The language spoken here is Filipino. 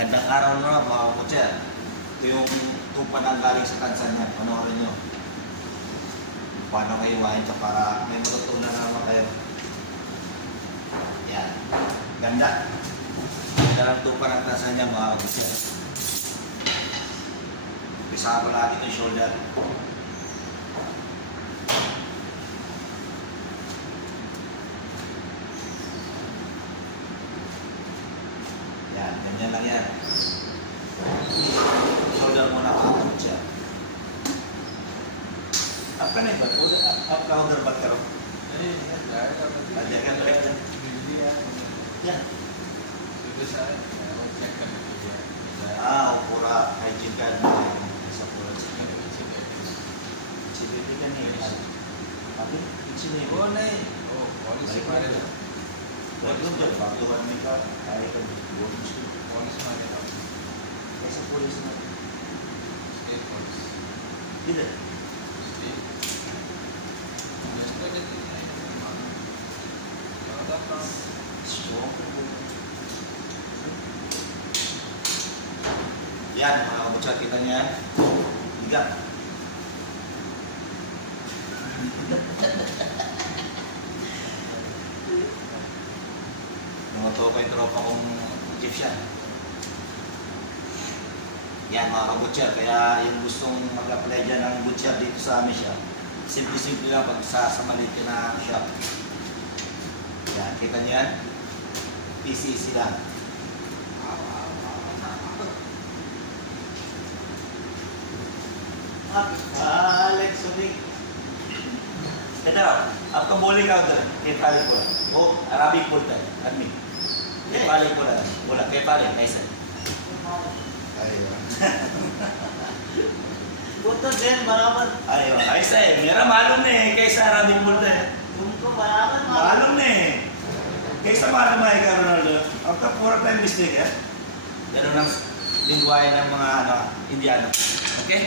Gandang araw na mga kapatid. Ito yung tupa ng galing sa Tanzania. Panoorin nyo. Paano kayo iwain ito para may matutunan na naman kayo. Yan. Ganda. Ganda ng tupa ng Tanzania mga kapatid. Isa ko lagi ng shoulder. gantian layar powder muna ako ng apa na ba? Apa powder ba karo? eh, ada kan ya. Itu saya ah, pura hygiene kan. Sa pura kan eh tapi ini oh nai oh, polisi kemarin. Bagus, bagus, bagus, bagus, bagus, bagus, bagus, Polis pa rin ako. Sa police na. State police. Hindi. State. Gusto ulit yun. Ay, mga. Mga dapat. Strong. Yan, mga kabutsa, kita niya yan. Bigat. Mga to kay tropa kong Egyptian. Yan mga kabutsa, kaya yung gustong mag-apply dyan ng butcher dito sa amin siya, simple-simple lang pag sa, sa maliit ka na shop. Yan, kita niyo yan? PCC lang. Alex, Sudik. Ito, आपका बोले का उधर नेपाली बोला वो अरबिक बोलता है आदमी नेपाली बोला बोला नेपाली ऐसा वो तो देन बराबर अरे वाह, ऐसा है मेरा मालूम नहीं है कैसा अरबिक बोलता है तुमको बराबर मालूम नहीं है कैसा मालूम है का रोनाल्डो आपका पूरा टाइम मिस्टेक है ganun ang lingwahe ng mga ano, Indiano. Okay?